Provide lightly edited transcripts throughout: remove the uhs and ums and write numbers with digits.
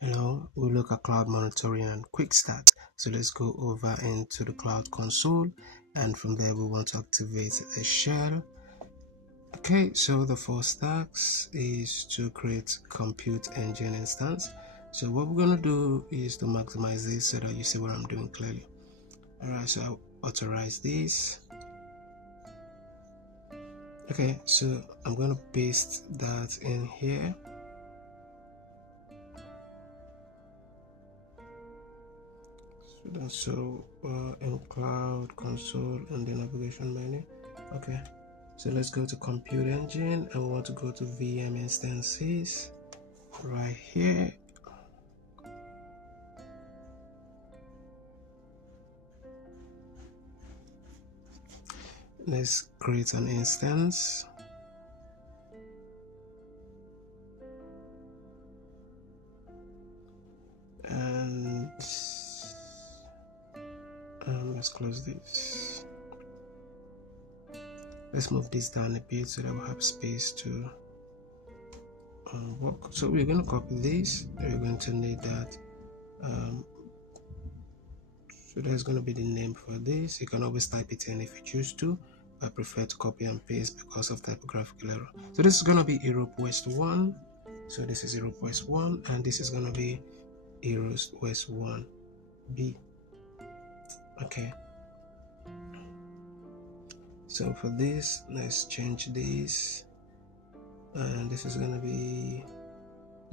Hello, we'll look at cloud monitoring and quick start. So let's go over into the cloud console, and from there we want to activate a shell. Okay, so the first task is to create compute engine instance. So what we're going to do is to maximize this so that you see what I'm doing clearly. Alright, so I'll authorize this. Okay, so I'm going to paste that in here. So in cloud console and the navigation menu. Okay, so let's go to compute engine and we want to go to VM instances right here. Let's create an instance. And let's close this. Let's move this down a bit so that we'll have space to work. So we're going to copy this. We're going to need that. So there's going to be the name for this. You can always type it in if you choose to. I prefer to copy and paste because of typographical error. So this is going to be Europe West 1. So this is Europe West 1, and this is going to be Europe West 1B. Okay. So for this, let's change this. And this is going to be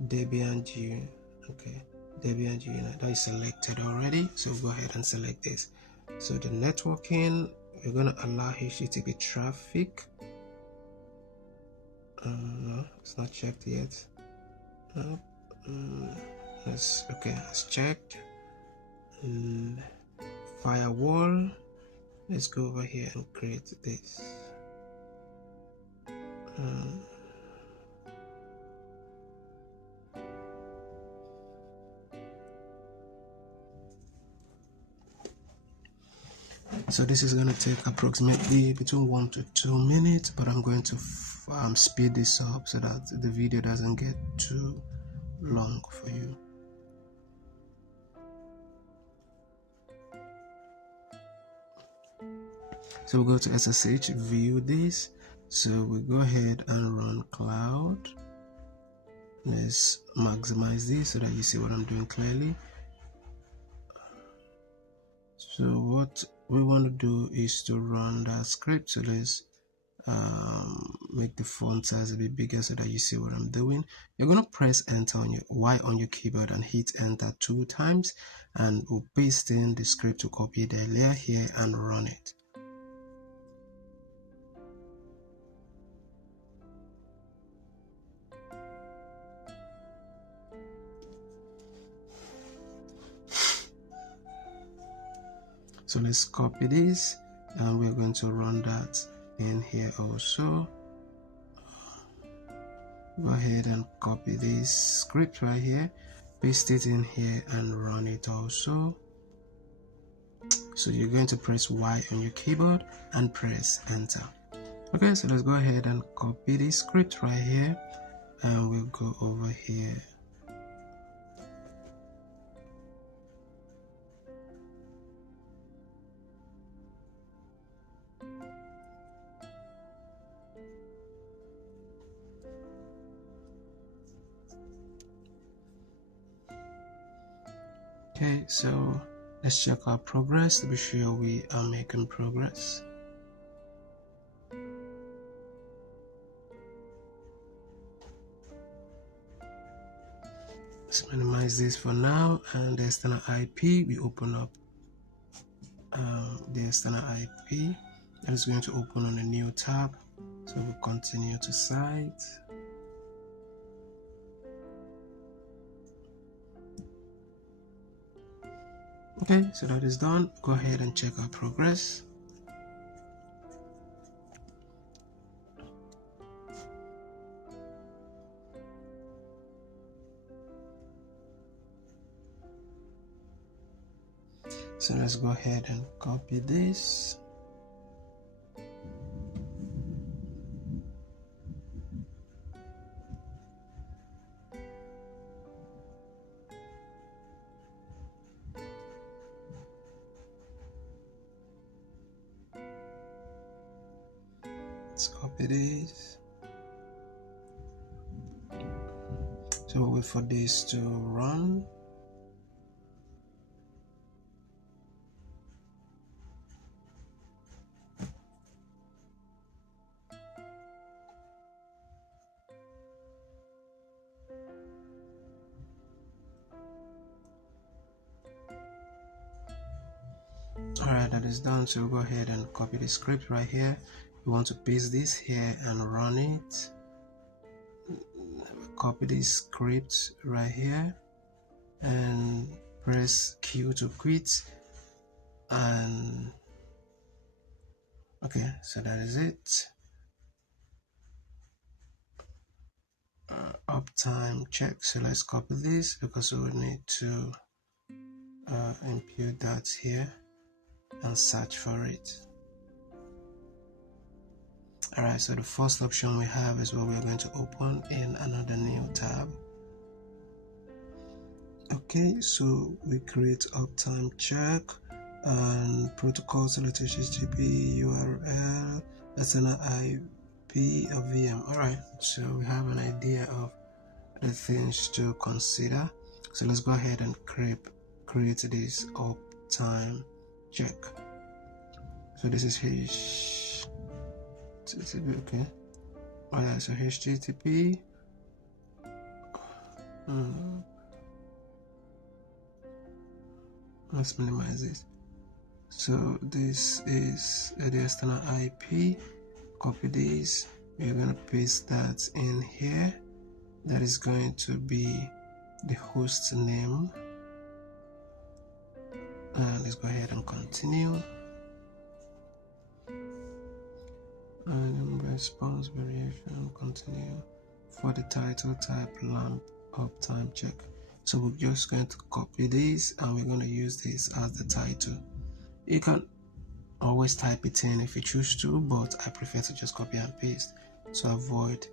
Debian G. Okay. Debian G. That is selected already. So go ahead and select this. So the networking, we're going to allow HTTP traffic. No, it's not checked yet. It's checked. And firewall, let's go over here and create this. So this is going to take approximately between 1 to 2 minutes, but I'm going to speed this up so that the video doesn't get too long for you. So we'll go to SSH, view this. So we go ahead and run cloud. Let's maximize this so that you see what I'm doing clearly. So what we want to do is to run that script. So let's make the font size a bit bigger so that you see what I'm doing. You're going to press enter on your Y on your keyboard and hit enter 2 times, and we'll paste in the script to copy the layer here and run it. So let's copy this, and we're going to run that in here also. Go ahead and copy this script right here, paste it in here and run it also. So you're going to press Y on your keyboard and press enter. Okay, so let's go ahead and copy this script right here, and we'll go over here. Okay, so let's check our progress to be sure we are making progress. Let's minimize this for now, and the external IP, we open up the external IP. That is going to open on a new tab. So we'll continue to site. Okay, so that is done. Go ahead and check our progress. So let's go ahead and copy this. Let's copy this. So we'll wait for this to run. Alright, that is done. So we'll go ahead and copy the script right here. We want to paste this here and run it. Copy this script right here and press Q to quit. And okay, so that is it. Uptime check. So let's copy this because we need to impute that here and search for it. Alright, so the first option we have is what we're going to open in another new tab. Okay, so we create uptime check and protocol select HTTP URL external IP of VM. Alright, so we have an idea of the things to consider. So let's go ahead and create this uptime check. So this is HTTP, okay. Alright, so HTTP. Let's minimize this. So this is the external IP. Copy this. We're going to paste that in here. That is going to be the host name. Let's go ahead and continue. Response variation, continue. For the title, type lamp uptime check. So we're just going to copy this and we're going to use this as the title. You can always type it in if you choose to, but I prefer to just copy and paste to avoid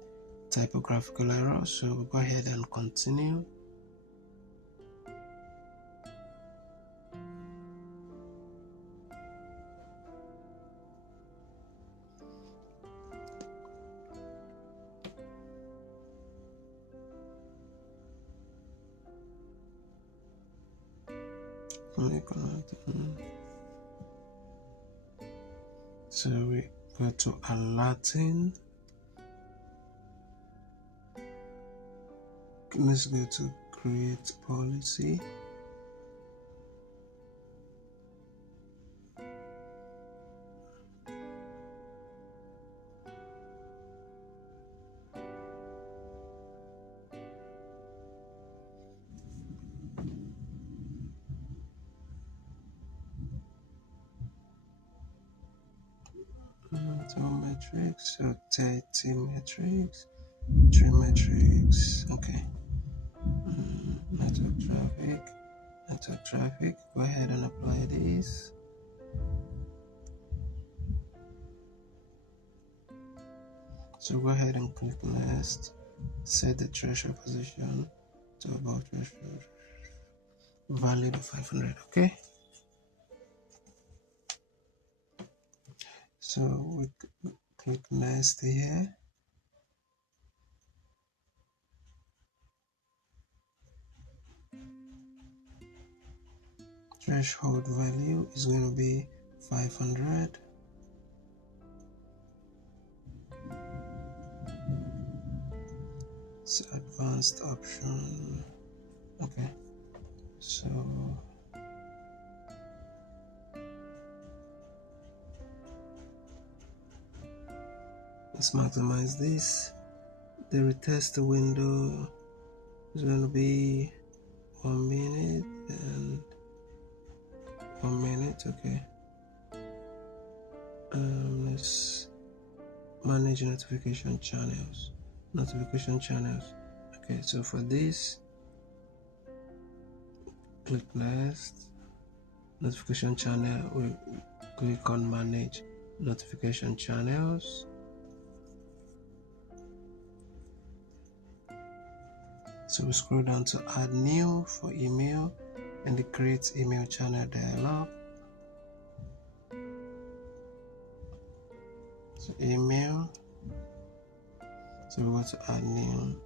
typographical errors. So we'll go ahead and continue. So we go to alerting. Let's go to create policy. Metrics, so 30 metrics, 3 metrics, okay. Network traffic, go ahead and apply this. So go ahead and click next, set the threshold position to about threshold, valid of 500, okay. So we click next here. Threshold value is going to be 500. So advanced option, okay. So let's maximize this. The retest window is going to be 1 minute and 1 minute, okay. Let's manage notification channels. Okay, so for this, click next. Notification channel, we click on manage notification channels. So we scroll down to add new for email and the create email channel dialog. So email. So we go to add name.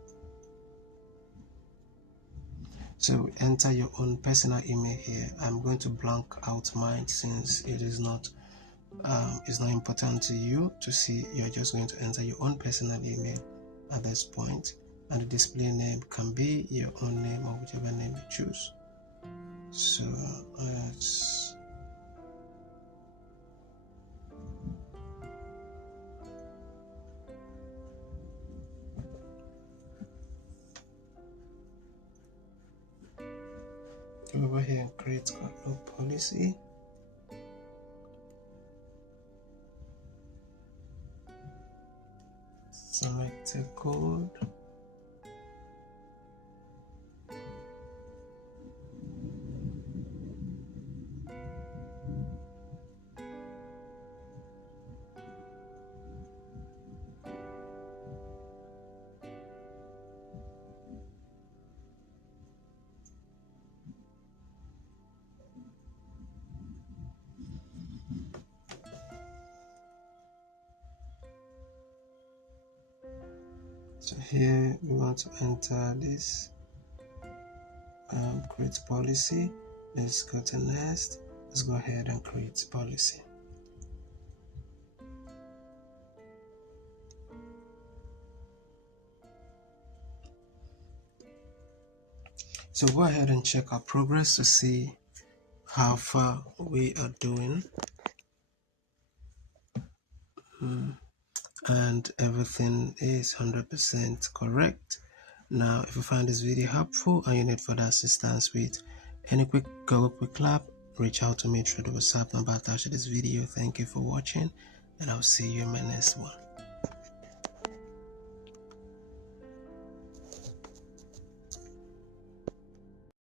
So enter your own personal email here. I'm going to blank out mine since it is not it's not important to you to see. You're just going to enter your own personal email at this point, and the display name can be your own name or whichever name you choose. So let's go over here and create Qwiklabs policy. Select the code. So here we want to enter this create policy. Let's go to next. Let's go ahead and create policy. So go ahead and check our progress to see how far we are doing. And everything is 100% correct. Now, if you find this video helpful and you need further assistance with any Qwiklabs, reach out to me through the WhatsApp number attached to this video. Thank you for watching, and I'll see you in my next one.